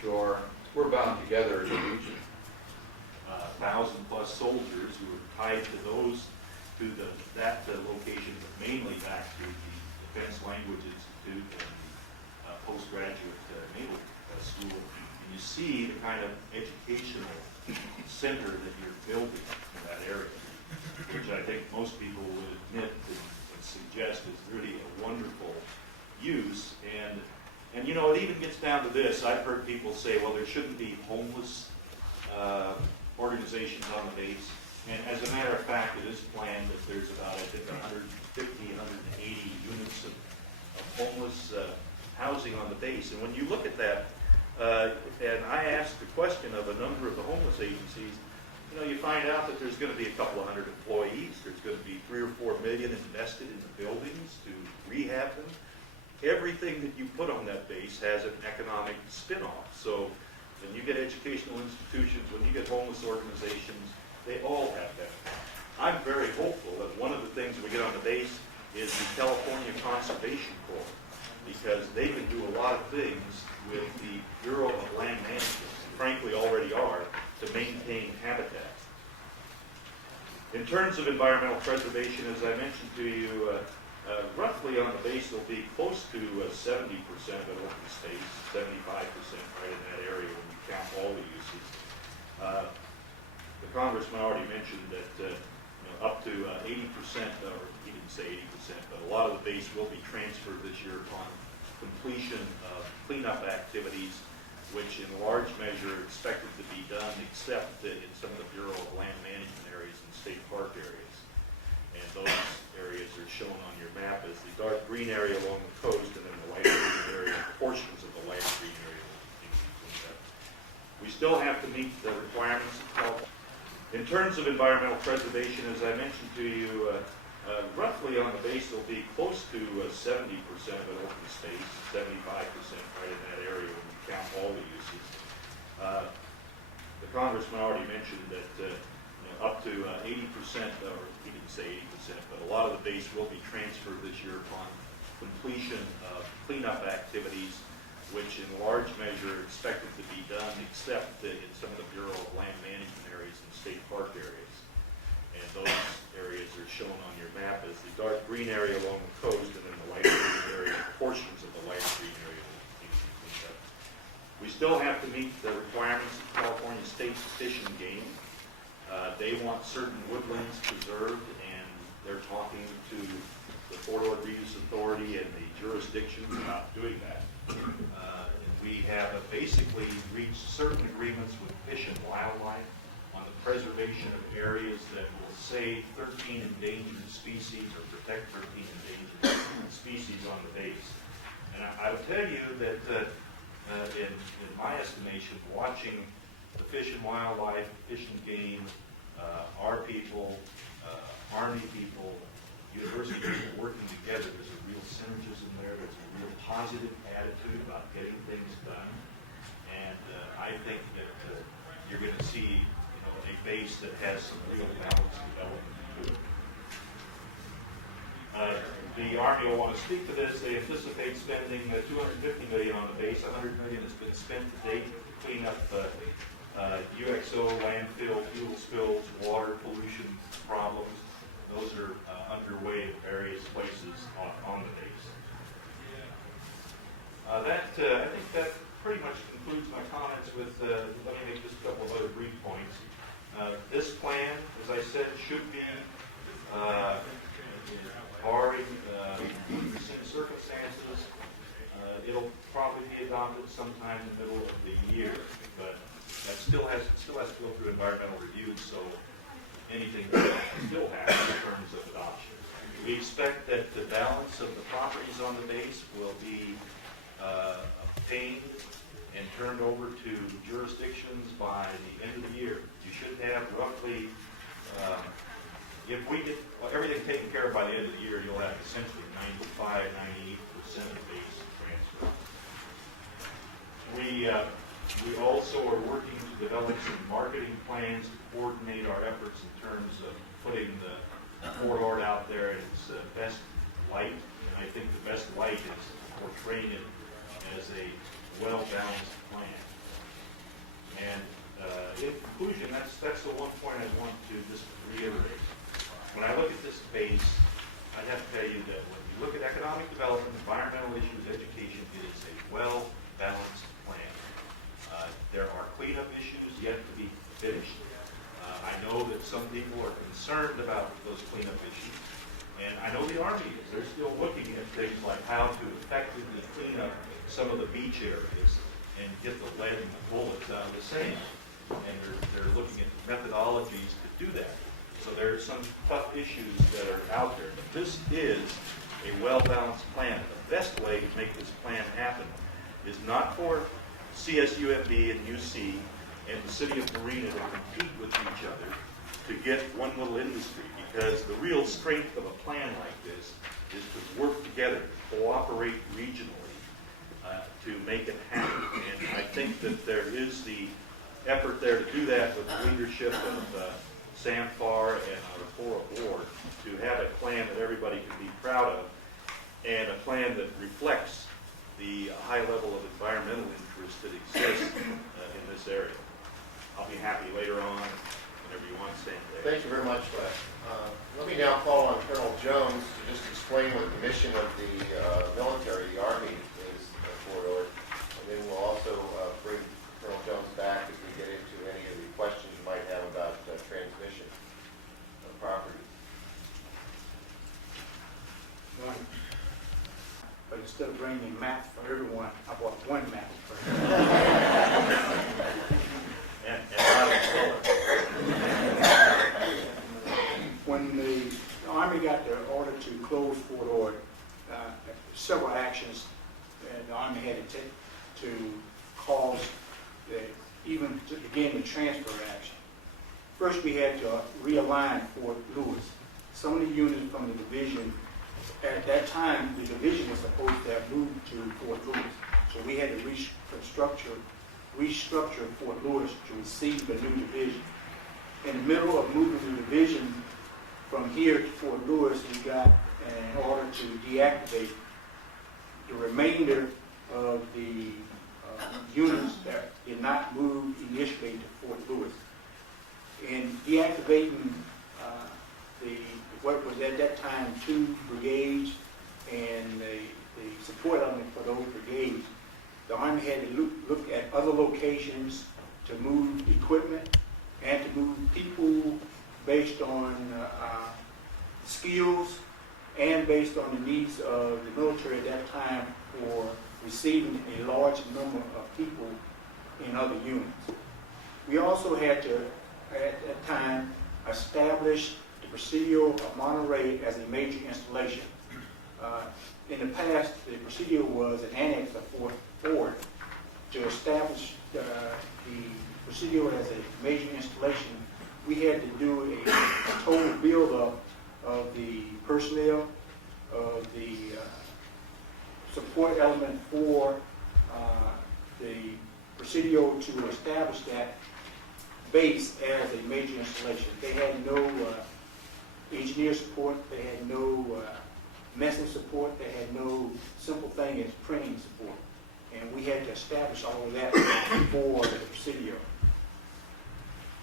Sure. We're bound together as a region. 1,000+ soldiers who are tied to those, to that location, but mainly back to the Defense Language Institute and the postgraduate naval school. And you see the kind of educational center that you're building in that area, which I think most people would admit and suggest is really a wonderful use. And you know, it even gets down to this. I've heard people say, well, there shouldn't be homeless organizations on the base. And as a matter of fact, it is planned that there's about, I think, 150, 180 units of homeless housing on the base. And when you look at that, and I asked the question of a number of the homeless agencies, you know, you find out that there's going to be a couple of hundred employees. There's going to be $3 or $4 million invested in the buildings to rehab them. Everything that you put on that base has an economic spin-off. So when you get educational institutions, when you get homeless organizations, they all have that. I'm very hopeful that one of the things we get on the base is the California Conservation Corps, because they can do a lot of things with the Bureau of Land Management, and frankly already are, to maintain habitat. In terms of environmental preservation, as I mentioned to you, roughly on the base will be close to 70% of open space, 75% right in that area when you count all the uses. The congressman already mentioned that up to 80%, or he didn't say 80%, but a lot of the base will be transferred this year upon completion of cleanup activities, which in large measure are expected to be done except in some of the Bureau of Land Management areas and state park areas. And those areas are shown on your map as the dark green area along the coast, and then the light green area, portions of the light green area will be cleaned up. We still have to meet the requirements of California. In terms of environmental preservation, as I mentioned to you, roughly on the base will be close to 70% of an open space, 75% right in that area when you count all the uses. The congressman already mentioned that up to 80%, or he didn't say 80%, but a lot of the base will be transferred this year upon completion of cleanup activities, which in large measure are expected to be done except in some of the Bureau of Land Management areas and state park areas. And those areas are shown on your map as the dark green area along the coast, and then the light green area, portions of the light green area will be cleaned up. We still have to meet the requirements of California State Fish and Game. They want certain woodlands preserved, and they're talking to the ORD REUSE authority and the jurisdictions about doing that. And we have basically reached certain agreements with Fish and Wildlife on the preservation of areas that will save 13 endangered species or protect 13 endangered species on the base. And I would tell you that in my estimation, watching the Fish and Wildlife, Fish and Game, our people, Army people, university people working together, there's a real synergism there. There's a real positive attitude about getting things done. And I think that you're going to see a base that has some real balance development to it. The Army will want to speak to this. They anticipate spending $250 million on the base. $100 million has been spent to date to clean up UXO, landfill, fuel spills, water pollution problems. Those are underway at various places on the base. I think that pretty much concludes my comments with, let me make just a couple of other brief points. This plan, as I said, should be, barring unforeseen circumstances, it'll probably be adopted sometime in the middle of the year, but that still has to go through environmental review, so anything still happens in terms of adoption. We expect that the balance of the properties on the base will be obtained and turned over to jurisdictions by the end of the year. You should have roughly, if we get everything taken care of by the end of the year, you'll have essentially 95, 98% of the base transfer. We also are working to develop some marketing plans to coordinate our efforts in terms of putting the ORD out there in its best light. And I think the best light is portraying it as a well-balanced plan. that's the one point I want to just reiterate. When I look at this base, I have to tell you that when you look at economic development, environmental issues, education, it is a well-balanced plan. There are cleanup issues yet to be finished. I know that some people are concerned about those cleanup issues, and I know the Army is. They're still looking at things like how to effectively clean up some of the beach areas and get the lead and the bullets out of the sand. And they're looking at methodologies to do that. So there are some tough issues that are out there. But this is a well-balanced plan. The best way to make this plan happen is not for CSUMB and UC and the city of Marina to compete with each other to get one little industry, because the real strength of a plan like this is to work together, cooperate regionally to make it happen. And I think that there is the effort there to do that with the leadership of SAMFAR and our Fora board, to have a plan that everybody can be proud of, and a plan that reflects the high level of environmental interest that exists in this area. I'll be happy later on, whenever you want to stand there. Thank you very much, Les. Let me now call on Colonel Jones to just explain what the mission of the military, the Army, is for ORD. And then we'll also bring Colonel Jones back as we get into any of the questions you might have about transmission of property. Morning. But instead of bringing a map for everyone, I bought one map for And not in color. When the Army got the order to close Fort Ord, several actions the Army had to take to cause even to begin the transfer action. First, we had to realign Fort Lewis. Some of the units from the division, at that time, the division was supposed to have moved to Fort Lewis. So we had to restructure Fort Lewis to receive the new division. In the middle of moving the division from here to Fort Lewis, we got an order to deactivate the remainder of the units that did not move initially to Fort Lewis. In deactivating what was at that time 2 brigades and the support element for those brigades, the Army had to look at other locations to move equipment and to move people based on skills and based on the needs of the military at that time for receiving a large number of people in other units. We also had to, at that time, establish the Presidio of Monterey as a major installation. In the past, the Presidio was an annex of Fort Ord. To establish the Presidio as a major installation, we had to do a total build-up of the personnel, of the support element for the Presidio to establish that base as a major installation. They had no engineer support, they had no messing support, they had no simple thing as printing support. And we had to establish all of that for the Presidio.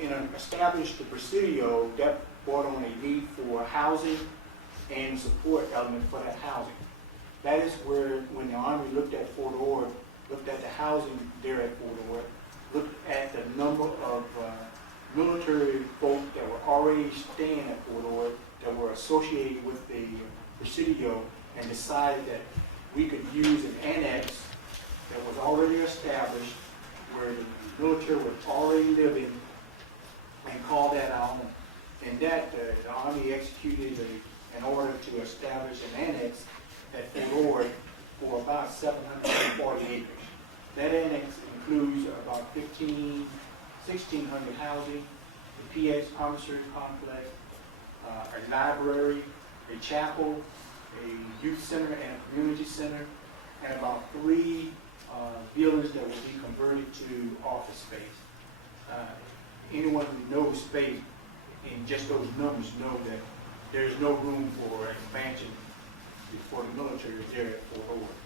In establishing the Presidio, that brought on a need for housing and support element for that housing. That is where, when the Army looked at Fort Ord, looked at the housing there at Fort Ord, looked at the number of military folk that were already staying at Fort Ord, that were associated with the Presidio, and decided that we could use an annex that was already established, where the military was already living, and call that our home. And that the Army executed an order to establish an annex at Fort Ord for about 740 acres. That annex includes about 1,600 housing, the PX commissary complex, a library, a chapel, a youth center and a community center, and about 3 buildings that will be converted to office space. Anyone who knows space in just those numbers know that there's no room for expansion for the military there at Fort Ord.